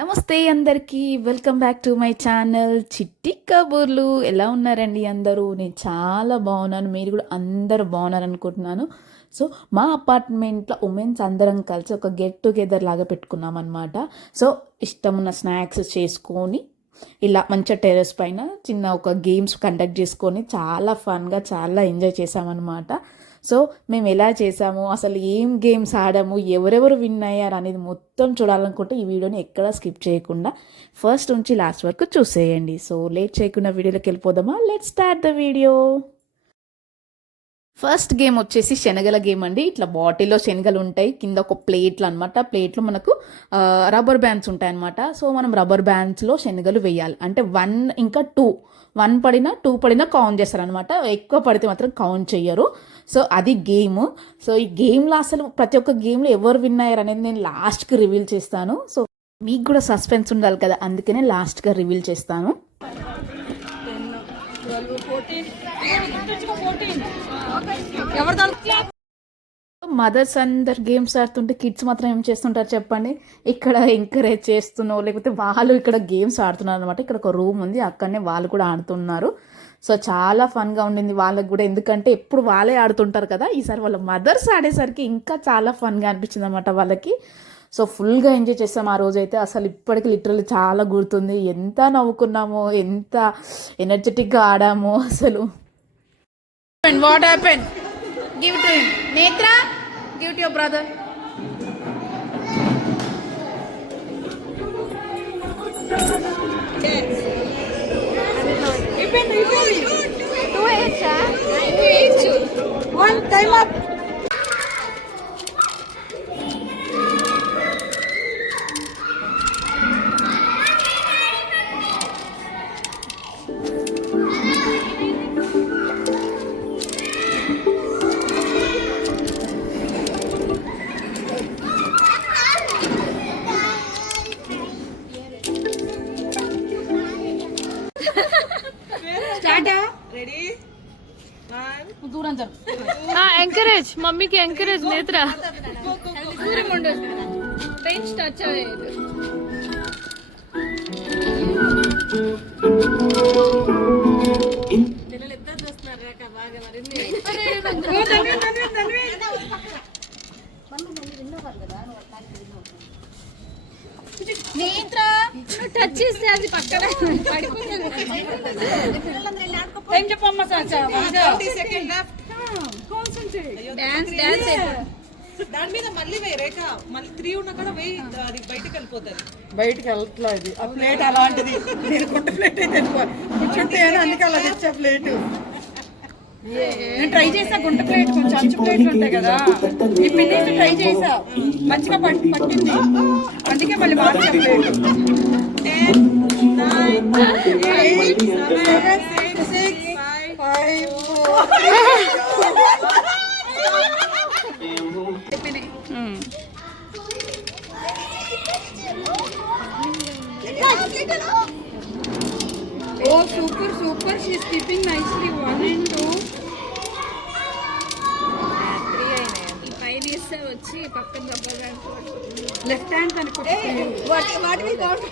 నమస్తే అందరికీ. Welcome back to my channel చిట్టి కబుర్లు. ఎలా ఉన్నారండి అందరూ? నేను చాలా బాగున్నాను. మీరు కూడా అందరూ బాగున్నారనుకుంటున్నాను. సో మా అపార్ట్మెంట్లో ఉమెన్స్ అందరం కలిసి ఒక గెట్ టుగెదర్ లాగా పెట్టుకున్నాం అనమాట. సో ఇష్టమున్న స్నాక్స్ చేసుకొని ఇలా మంచిగా టెర్రస్ పైన చిన్న ఒక గేమ్స్ కండక్ట్ చేసుకొని చాలా ఫన్గా చాలా ఎంజాయ్ చేసామన్నమాట. సో మేము ఎలా చేసాము, అసలు ఏం గేమ్స్ ఆడాము, ఎవరెవరు విన్ అయ్యారు అనేది మొత్తం చూడాలనుకుంటే ఈ వీడియోని ఎక్కడా స్కిప్ చేయకుండా ఫస్ట్ నుంచి లాస్ట్ వరకు చూసేయండి. సో లేట్ చేయకుండా వీడియోలోకి వెళ్ళిపోదామా? Let's start the video. First game వచ్చేసి శనగల గేమ్ అండి. ఇట్లా బాటిల్లో శనగలు ఉంటాయి, కింద ఒక ప్లేట్లు అనమాట. ప్లేట్లో మనకు రబ్బర్ బ్యాండ్స్ ఉంటాయి అనమాట. సో మనం రబ్బర్ బ్యాండ్స్లో శనగలు వేయాలి. అంటే 1 ఇంకా 2, 1 పడినా 2 పడినా కౌంట్ చేస్తారు అనమాట. ఎక్కువ పడితే మాత్రం కౌంట్ చెయ్యరు. సో అది గేమ్. సో ఈ గేమ్లో అసలు ప్రతి ఒక్క గేమ్లో ఎవరు విన్ అయ్యారు అనేది నేను లాస్ట్కి రివీల్ చేస్తాను. సో మీకు కూడా సస్పెన్స్ ఉండాలి కదా, అందుకనే లాస్ట్గా రివీల్ చేస్తాను. మదర్స్ అందరు గేమ్స్ ఆడుతుంటే కిడ్స్ మాత్రం ఏం చేస్తుంటారు చెప్పండి? ఇక్కడ ఎంకరేజ్ చేస్తున్నావు, లేకపోతే వాళ్ళు ఇక్కడ గేమ్స్ ఆడుతున్నారు అనమాట. ఇక్కడ ఒక రూమ్ ఉంది, అక్కడనే వాళ్ళు కూడా ఆడుతున్నారు. సో చాలా ఫన్గా ఉండింది వాళ్ళకి కూడా, ఎందుకంటే ఎప్పుడు వాళ్ళే ఆడుతుంటారు కదా. ఈసారి వాళ్ళ మదర్స్ ఆడేసరికి ఇంకా చాలా ఫన్గా అనిపించింది అనమాట వాళ్ళకి. సో ఫుల్గా ఎంజాయ్ చేస్తాం ఆ రోజైతే. అసలు ఇప్పటికి లిటరల్లీ చాలా గుర్తుంది. ఎంత నవ్వుకున్నామో, ఎంత ఎనర్జెటిక్గా ఆడామో అసలు. What happened? Give it to him. Netra, give it to your brother. Yes. Even. 2 each, huh? 2 each. One time up. Encourage మమ్మీకి ఎంకరేజ్ నేత్రా బెంచ్ టచ్ అయ్యేది. పిల్లలు ఇద్దరు చూస్తున్నారు రేఖ బాగా. నేత్రా టచ్ చేస్తే అది పక్కన పడిపోతుంది. ఏం చెప్పమ్మా దాని మీద మళ్ళీ వేయి రేఖ, మళ్ళీ 3 ఉన్న కూడా వేయి, అది బయటకు వెళ్ళిపోతుంది. బయటికి వెళ్ళట్లేదు ఆ ప్లేట్ అలాంటిది. నేను కొత్త ప్లేట్ అయితే కూర్చుంటే అందుకే అలా తెచ్చా ప్లేట్. నేను ట్రై చేసా గుంట ప్లేట్, కొంచెం అంచు ప్లేట్లు ఉంటాయి కదా, ఈ పిన్నేసి ట్రై చేసా, మంచిగా పట్టింది. అందుకే మళ్ళీ మార్చా ప్లేట్. 10, 9, 8, 7, 6, 5, 4. Oh, super. She's keeping nicely. 1 and 2. 3 అయినాయి. ఈ పైన ఇస్తే వచ్చి పక్కన దెబ్బగా లెఫ్ట్ హ్యాండ్ అనుకుంటా. What we got.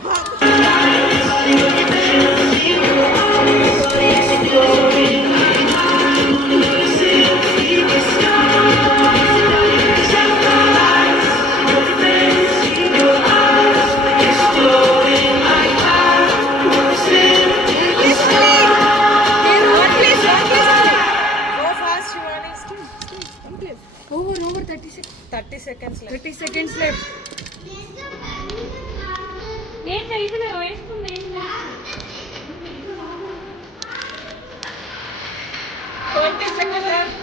Over 30 seconds left. ఏం చేయలేదు, వేసుకుంది. 20 seconds left.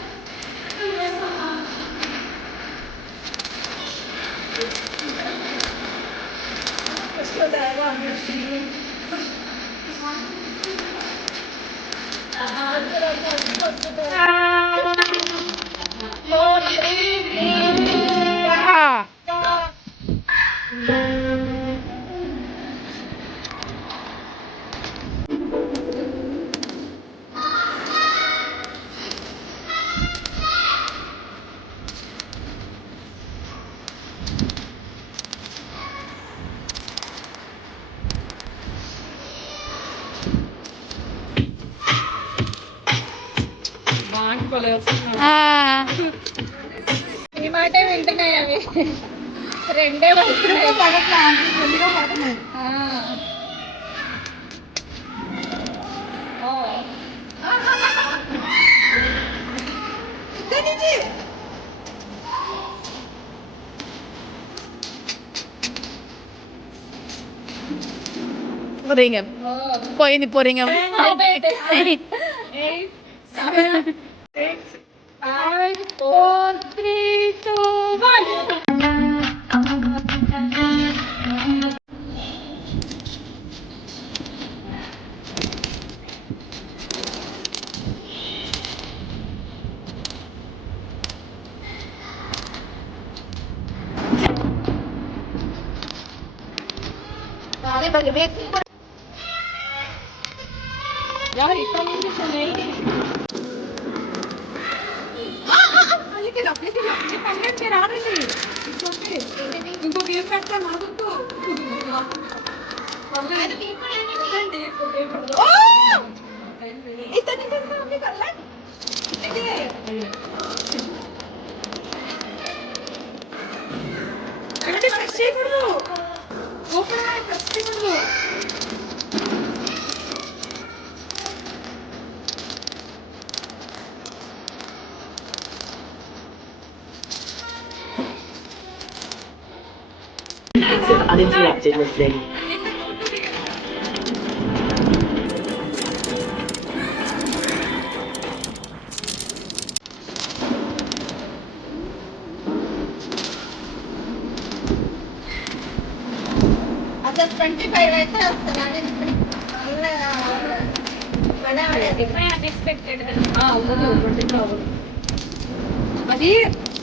ఈ మాటే వింటున్నాయి అవి రెండే వస్తున్నాయి పొరింగం పోయింది పొరింగం. ఇంకో గేమ్ పెడతాను అడుగుతూ uninterrupted listening. అసలు 25 అయితే వస్తుంది అది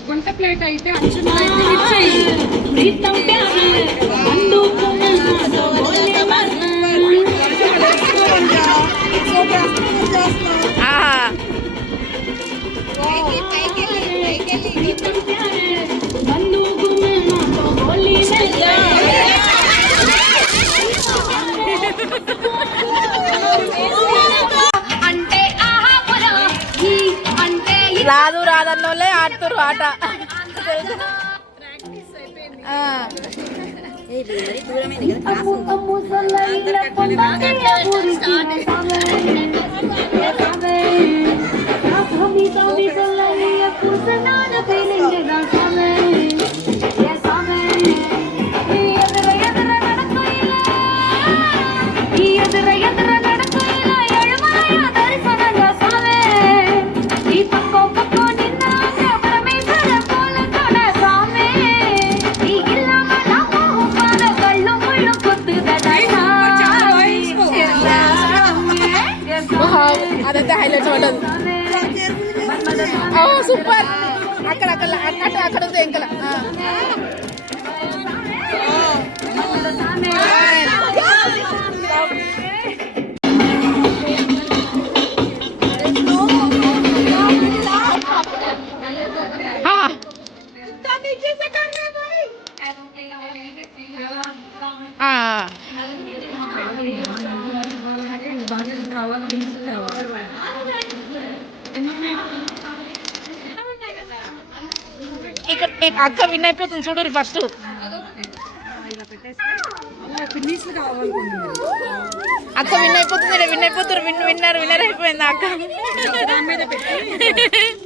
గుంట ప్లేట్ అయితే అంచున అయితే లిఫ్ట్ అంటే అంటే రాదు రాదన్నోళ్ళే ఆడుతురు ఆట. అదంతా హైలైట్ ఉండదు. సూపర్. అక్కడ అక్కడ అన్నట్టు అక్కడ ఉంది ఎంకల. ఇక్కడ అక్క విన్ అయిపోతుంది చూడు ఫస్ట్. పిన్నీసులు కావాలనుకుంటున్నాను. అక్క విన్ అయిపోతుంది. విన్నర్ విన్నర్ అయిపోయింది అక్క. దాని మీద పెట్టి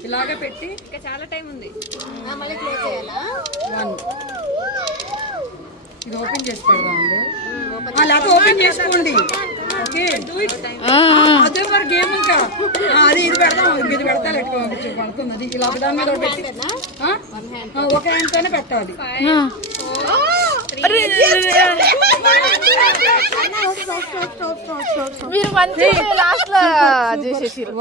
ఇలాగ పెట్టి ఇంకా చాలా టైం ఉంది. ఇది ఓపెన్ చేసి పెడదామండి. లేకపోతే ఓపెన్ చేసుకోండి. ఓకే అదే మరి గేమ్ ఇంకా అది ఇది పెడదాం. ఇది పెడతా పడుతుంది. అది ఇలా దాని మీద పెట్టి ఒక హ్యాండ్తోనే పెట్టాలి. మీరు మంచి లాస్ట్ లో చేసేసారు.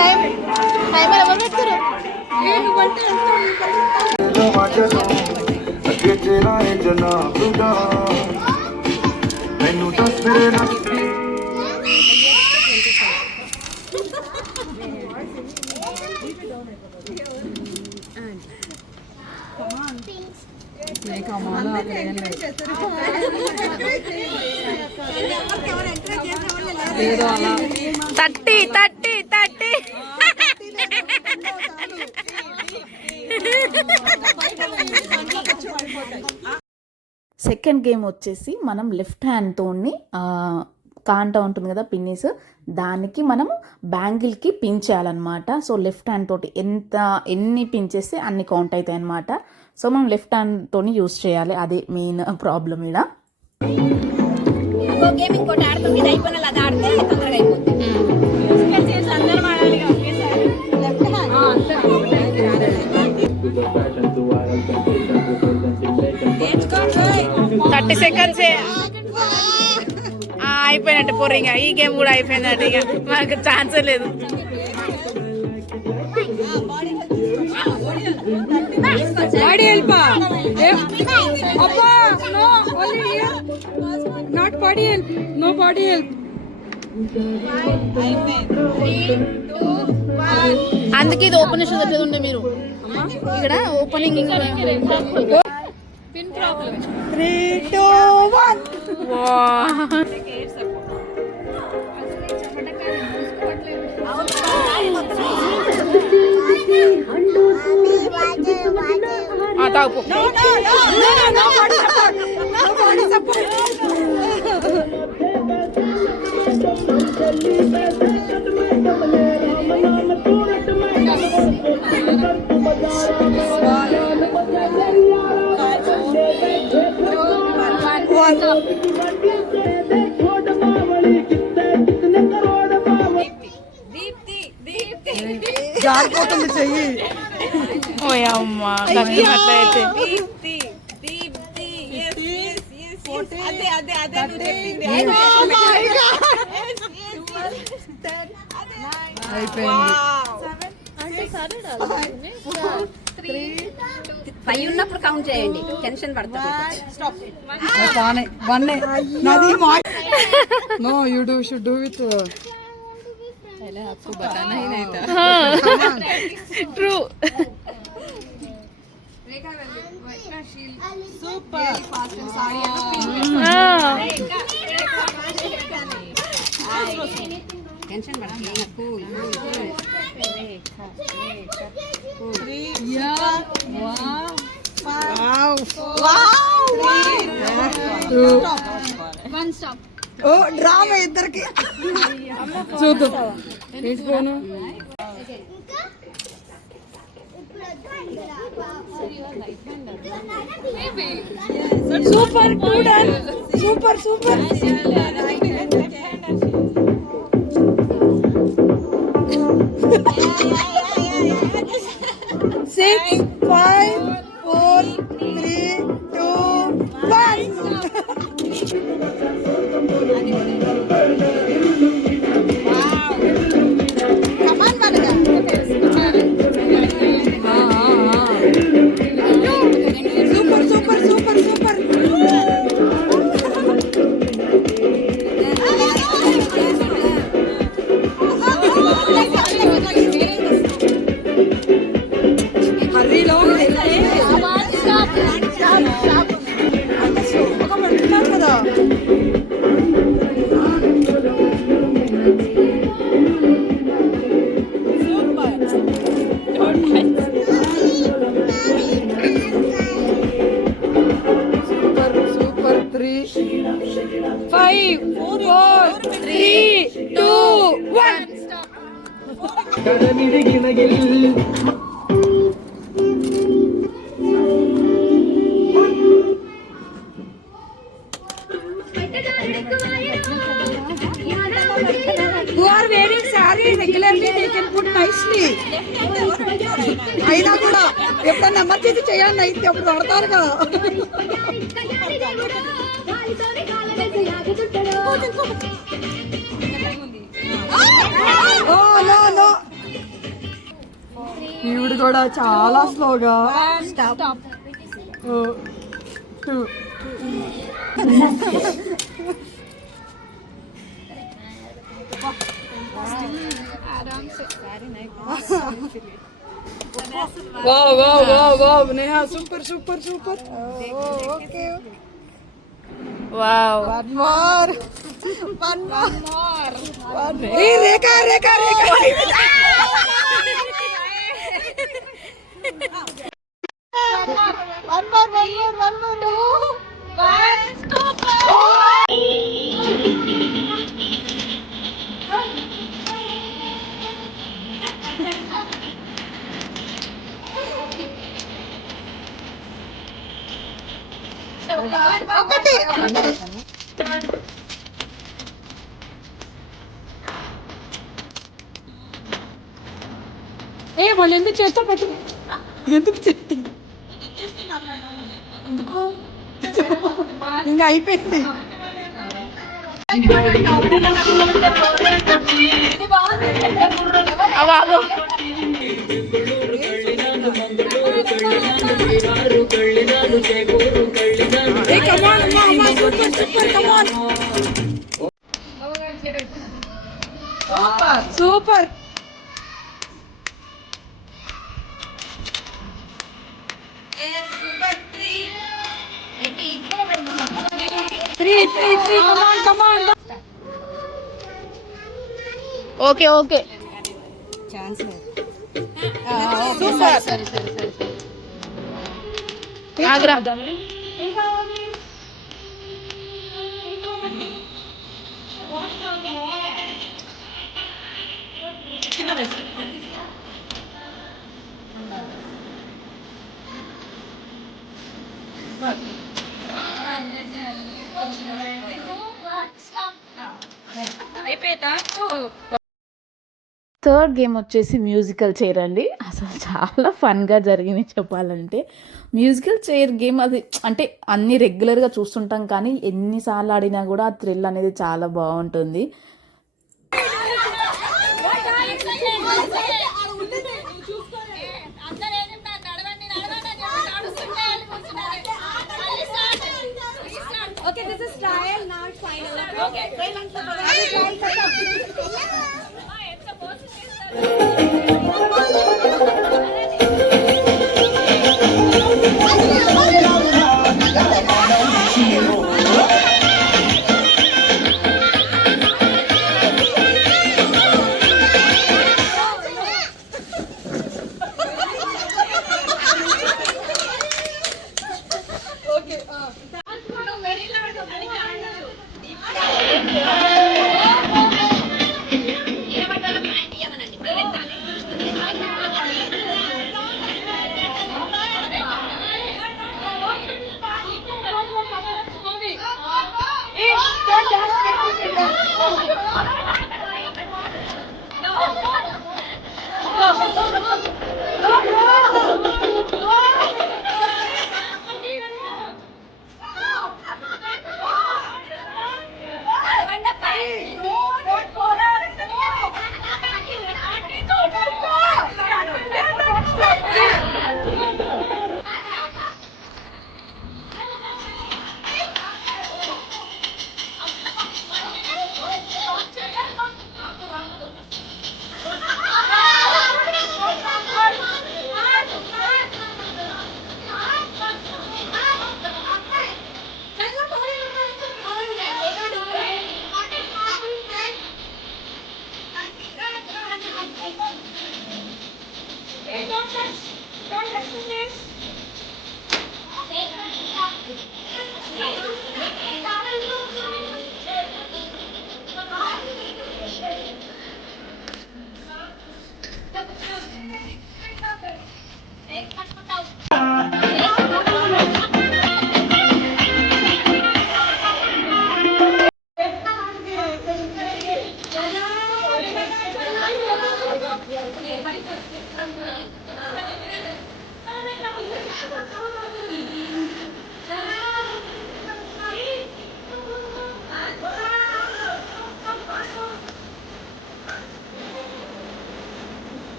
టైం ఎవరు పెట్టారు? ఏదో అలా 30 సెకండ్ గేమ్ వచ్చేసి మనం లెఫ్ట్ హ్యాండ్తోని కాంటా ఉంటుంది కదా పిన్నీస్, దానికి మనం బ్యాంగిల్కి పిన్ చేయాలన్నమాట. సో లెఫ్ట్ హ్యాండ్ తోటి ఎన్ని పిన్ చేస్తే అన్ని కౌంట్ అవుతాయి అన్నమాట. సో మనం లెఫ్ట్ హ్యాండ్తోని యూస్ చేయాలి, అదే మెయిన్ ప్రాబ్లం ఇక్కడ. గేమ్ ఇంకోటి ఆడుతుంది, ఇది అయిపోయిన అది ఆడితే తొందరగా అయిపోతుంది. అందరం ఆడాలి ఒకేసారి. 30 సెకండ్స్ అయిపోయినట్టు పొర్రి. ఇక ఈ గేమ్ కూడా అయిపోయిందంటే ఇక మనకు ఛాన్సే లేదు. బాడీ హెల్ప్ అబ్బా, no only here, not body help, no body help. అందుకే ఇది ఓపెనేషన్ వచ్చేది ఉండే మీరు ఇక్కడ ఓపెనింగ్ 3, 2, 1. తాగు. No body support. No body support. జారిపోతుంది చెయ్యి. ఓయమ్మా కష్టమట్లయితే. ఫైవ్ ఉన్నప్పుడు కౌంట్ చేయండి, టెన్షన్ పడుతుంది. No, you should do with true. Tension పడుతుంది. కూల్. ఓ డ్రామా ఇద్దరికి చూద్దాం. ఏంటి phone? Super duper, super. 6, 5, 4, 3, 2, 1. Super. హర్రీలో అంత సూపర్గా పెడుతున్నారు కదా. Super 3, 5, 4, 3, 2, 1. Who are wearing saree regularly, they can put nicely. అయినా కూడా ఎప్పుడన్నా ఎమర్జెన్సీ చేయాలని అయితే అప్పుడు పడతారుగా. Oh no. ఈవిడ కూడా చాలా స్లోగా. Two. Wow Neha super super super. Okay wow. One more. ఏ రేఖా రేఖా రేఖా. ఏ వాళ్ళు ఎందుకు చేస్తా పెట్టు. ఎందుకు చెప్తే ఇంకా అయిపోయింది. Super. Okay okay Agra. Third game వచ్చేసి మ్యూజికల్ చైర్ అండి. అసలు చాలా ఫన్గా జరిగింది చెప్పాలంటే. మ్యూజికల్ చైర్ గేమ్ అది అంటే అన్ని రెగ్యులర్గా చూస్తుంటాం కానీ ఎన్నిసార్లు ఆడినా కూడా ఆ థ్రిల్ అనేది చాలా బాగుంటుంది. Okay, this is trial, now it's final. Okay,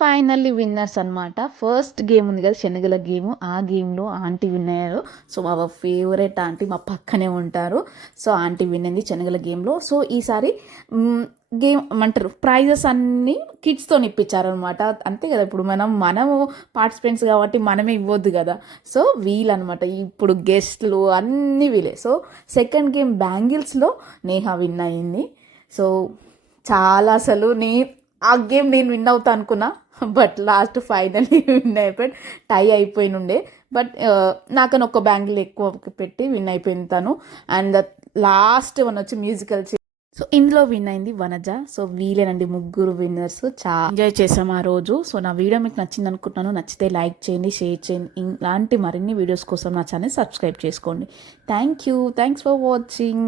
finally winners అనమాట. ఫస్ట్ గేమ్ ఉంది కదా శనగల గేమ్, ఆ గేమ్లో ఆంటీ విన్ అయ్యారు. సో మా ఫేవరెట్ ఆంటీ మా పక్కనే ఉంటారు. సో ఆంటీ విన్ అయింది శనగల గేమ్లో. సో ఈసారి గేమ్ ఏమంటారు ప్రైజెస్ అన్నీ కిడ్స్తో ఇప్పించారనమాట. అంతే కదా, ఇప్పుడు మనము పార్టిసిపెంట్స్ కాబట్టి మనమే ఇవ్వద్దు కదా. సో వీళ్ళనమాట ఇప్పుడు గెస్ట్లు అన్నీ వీలే. సో సెకండ్ గేమ్ బ్యాంగిల్స్లో నేహా విన్ అయింది. సో చాలా అసలు ఆ గేమ్ నేను విన్ అవుతా అనుకున్నా, బట్ లాస్ట్ ఫైనల్లీ విన్ అయిపోయాడు. టై అయిపోయినుండే, బట్ నాకని ఒక బ్యాంగిల్ ఎక్కువ పెట్టి విన్ అయిపోయింది తను. అండ్ లాస్ట్ వన్ వచ్చి మ్యూజికల్ సో ఇందులో విన్ అయింది వనజ. సో వీలేనండి ముగ్గురు విన్నర్స్. చాలా ఎంజాయ్ చేసాం ఆ రోజు. సో నా వీడియో మీకు నచ్చింది అనుకుంటున్నాను. నచ్చితే లైక్ చేయండి, షేర్ చేయండి. ఇలాంటి మరిన్ని వీడియోస్ కోసం నా ఛానల్ సబ్స్క్రైబ్ చేసుకోండి. Thanks for watching.